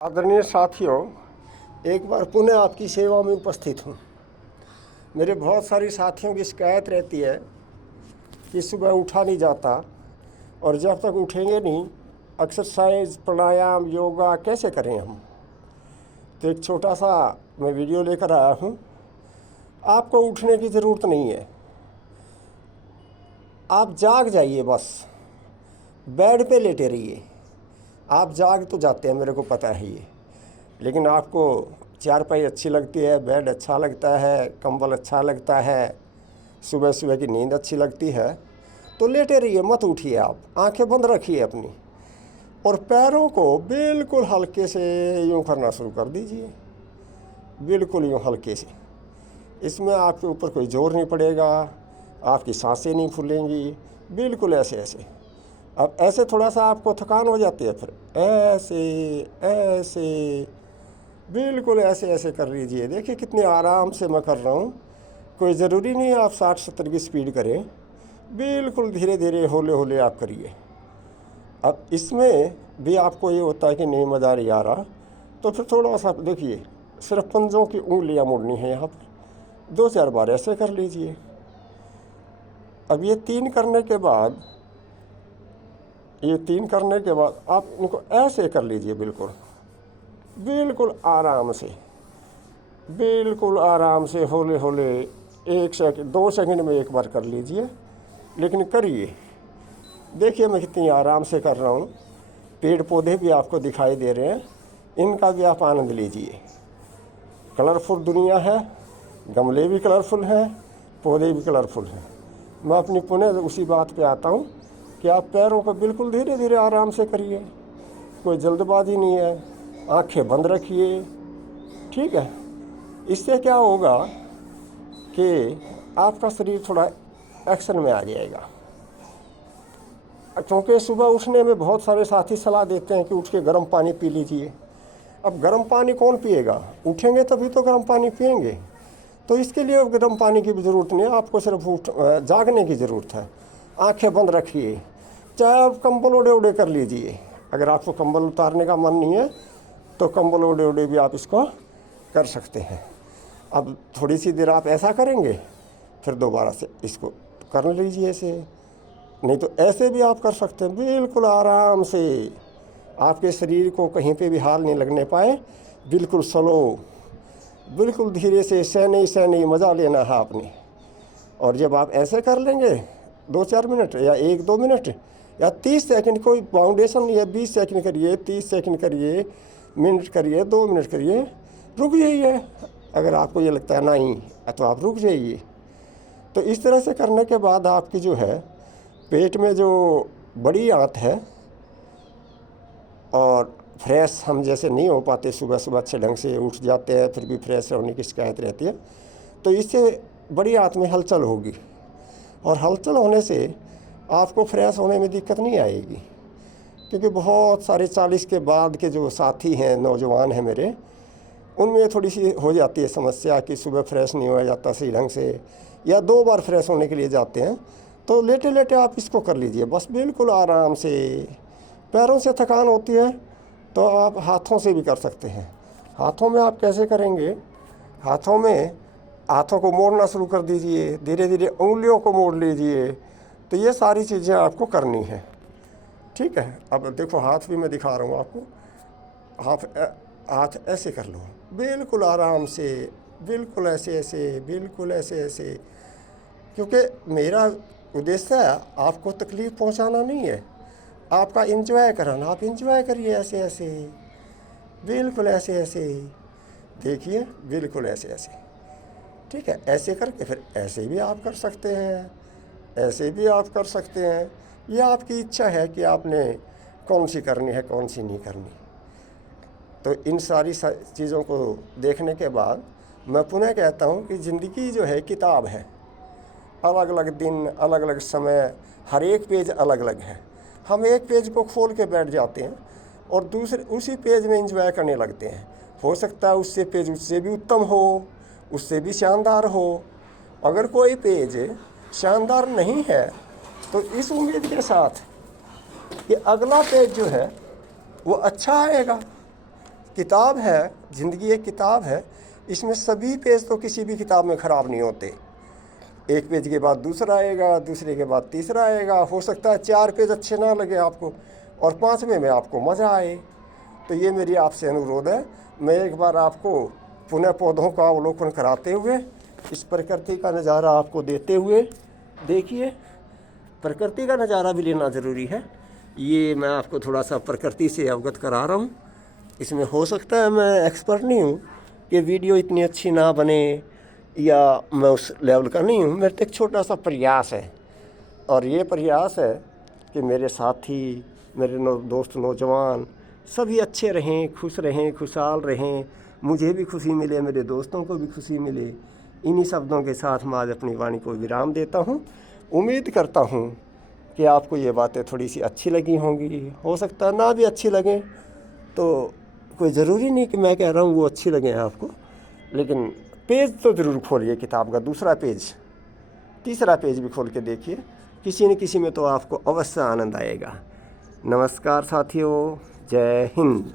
आदरणीय साथियों, एक बार पुनः आपकी सेवा में उपस्थित हूँ। मेरे बहुत सारी साथियों की शिकायत रहती है कि सुबह उठा नहीं जाता और जब तक उठेंगे नहीं एक्सरसाइज, प्राणायाम, योगा कैसे करें हम। तो एक छोटा सा मैं वीडियो लेकर आया हूँ। आपको उठने की ज़रूरत नहीं है, आप जाग जाइए, बस बेड पे लेटे रहिए। आप जाग तो जाते हैं, मेरे को पता है ये, लेकिन आपको चारपाई अच्छी लगती है, बेड अच्छा लगता है, कंबल अच्छा लगता है, सुबह सुबह की नींद अच्छी लगती है, तो लेटे रहिए, मत उठिए। आप आंखें बंद रखिए अपनी और पैरों को बिल्कुल हल्के से यूँ करना शुरू कर दीजिए, बिल्कुल यूँ हल्के से। इसमें आपके ऊपर कोई जोर नहीं पड़ेगा, आपकी सांसें नहीं फूलेंगी, बिल्कुल ऐसे ऐसे। अब ऐसे थोड़ा सा आपको थकान हो जाती है, फिर ऐसे ऐसे बिल्कुल ऐसे ऐसे कर लीजिए। देखिए कितने आराम से मैं कर रहा हूँ। कोई ज़रूरी नहीं है आप 60-70 की स्पीड करें, बिल्कुल धीरे धीरे हौले हौले आप करिए। अब इसमें भी आपको ये होता है कि नहीं मज़ा नहीं आ रहा, तो फिर थोड़ा सा देखिए, सिर्फ पंजों की उंगलियाँ मोड़नी है यहाँ पर, 2-4 बार ऐसे कर लीजिए। अब ये तीन करने के बाद आप इनको ऐसे कर लीजिए, बिल्कुल बिल्कुल आराम से, बिल्कुल आराम से, हौले हौले। 1 सेकंड 2 सेकंड में एक बार कर लीजिए, लेकिन करिए। देखिए मैं कितनी आराम से कर रहा हूँ। पेड़ पौधे भी आपको दिखाई दे रहे हैं, इनका भी आप आनंद लीजिए। कलरफुल दुनिया है, गमले भी कलरफुल हैं, पौधे भी कलरफुल हैं। मैं अपनी पुनः उसी बात पे आता हूँ कि आप पैरों को बिल्कुल धीरे धीरे आराम से करिए, कोई जल्दबाजी नहीं है, आंखें बंद रखिए, ठीक है। इससे क्या होगा कि आपका शरीर थोड़ा एक्शन में आ जाएगा। क्योंकि सुबह उठने में बहुत सारे साथी सलाह देते हैं कि उठ के गर्म पानी पी लीजिए। अब गर्म पानी कौन पिएगा? उठेंगे तभी तो गर्म पानी पिएंगे। तो इसके लिए गर्म पानी की भी ज़रूरत नहीं है, आपको सिर्फ जागने की ज़रूरत है। आंखें बंद रखिए, चाहे आप कंबल ओढ़े ओढ़े कर लीजिए। अगर आपको कंबल उतारने का मन नहीं है तो कंबल ओढ़े ओढ़े भी आप इसको कर सकते हैं। अब थोड़ी सी देर आप ऐसा करेंगे, फिर दोबारा से इसको कर लीजिए ऐसे, नहीं तो ऐसे भी आप कर सकते हैं, बिल्कुल आराम से। आपके शरीर को कहीं पे भी हाल नहीं लगने पाए, बिल्कुल स्लो, बिल्कुल धीरे से, सहने मज़ा लेना है आपने। और जब आप ऐसे कर लेंगे 2-4 मिनट या 1-2 मिनट या 30 सेकंड, कोई बाउंडेशन नहीं है, 20 सेकंड करिए, 30 सेकंड करिए, मिनट करिए, 2 मिनट करिए, रुक जाइए। अगर आपको ये लगता है नहीं तो आप रुक जाइए। तो इस तरह से करने के बाद आपकी जो है पेट में जो बड़ी आंत है, और फ्रेश हम जैसे नहीं हो पाते, सुबह सुबह अच्छे ढंग से उठ जाते हैं फिर भी फ्रेश होने की शिकायत रहती है, तो इससे बड़ी आंत में हलचल होगी, और हलचल होने से आपको फ्रेश होने में दिक्कत नहीं आएगी। क्योंकि बहुत सारे 40 के बाद के जो साथी हैं, नौजवान हैं मेरे, उनमें थोड़ी सी हो जाती है समस्या कि सुबह फ्रेश नहीं हो जाता सही ढंग से, या 2 बार फ्रेश होने के लिए जाते हैं। तो लेटे लेटे आप इसको कर लीजिए, बस बिल्कुल आराम से। पैरों से थकान होती है तो आप हाथों से भी कर सकते हैं। हाथों में आप कैसे करेंगे? हाथों को मोड़ना शुरू कर दीजिए, धीरे धीरे उंगलियों को मोड़ लीजिए। तो ये सारी चीज़ें आपको करनी है, ठीक है। अब देखो हाथ भी मैं दिखा रहा हूँ आपको। हाथ ऐसे कर लो, बिल्कुल आराम से, बिल्कुल ऐसे ऐसे, बिल्कुल ऐसे ऐसे। क्योंकि मेरा उद्देश्य है आपको तकलीफ़ पहुंचाना नहीं है, आपका एंजॉय कराना। आप एंजॉय करिए ऐसे ऐसे, बिल्कुल ऐसे ऐसे, देखिए बिल्कुल ऐसे ऐसे, ठीक है। ऐसे करके फिर ऐसे भी आप कर सकते हैं, ऐसे भी आप कर सकते हैं। ये आपकी इच्छा है कि आपने कौन सी करनी है, कौन सी नहीं करनी। तो इन सारी चीज़ों को देखने के बाद मैं पुनः कहता हूँ कि ज़िंदगी जो है किताब है, अलग अलग दिन, अलग अलग समय, हर एक पेज अलग अलग है। हम एक पेज को खोल के बैठ जाते हैं और दूसरे उसी पेज में एंजॉय करने लगते हैं। हो सकता है उससे पेज उससे भी उत्तम हो, उससे भी शानदार हो। अगर कोई पेज शानदार नहीं है तो इस उम्मीद के साथ कि अगला पेज जो है वो अच्छा आएगा, किताब है, ज़िंदगी एक किताब है, इसमें सभी पेज तो किसी भी किताब में ख़राब नहीं होते। एक पेज के बाद दूसरा आएगा, दूसरे के बाद तीसरा आएगा, हो सकता है 4 पेज अच्छे ना लगे आपको और 5वें में आपको मज़ा आए। तो ये मेरी आपसे अनुरोध है। मैं एक बार आपको पुनः पौधों का अवलोकन कराते हुए, इस प्रकृति का नज़ारा आपको देते हुए, देखिए प्रकृति का नज़ारा भी लेना ज़रूरी है। ये मैं आपको थोड़ा सा प्रकृति से अवगत करा रहा हूँ। इसमें हो सकता है मैं एक्सपर्ट नहीं हूँ कि वीडियो इतनी अच्छी ना बने, या मैं उस लेवल का नहीं हूँ। मेरे तो एक छोटा सा प्रयास है, और ये प्रयास है कि मेरे साथी, मेरे दोस्त, नौजवान सभी अच्छे रहें, खुश रहें, खुशहाल रहें, मुझे भी खुशी मिले, मेरे दोस्तों को भी खुशी मिले। इन्हीं शब्दों के साथ मैं आज अपनी वाणी को विराम देता हूँ। उम्मीद करता हूँ कि आपको ये बातें थोड़ी सी अच्छी लगी होंगी। हो सकता है ना भी अच्छी लगें, तो कोई ज़रूरी नहीं कि मैं कह रहा हूँ वो अच्छी लगें आपको, लेकिन पेज तो ज़रूर खोलिए किताब का, दूसरा पेज, तीसरा पेज भी खोल के देखिए, किसी न किसी में तो आपको अवश्य आनंद आएगा। नमस्कार साथियों, जय हिंद।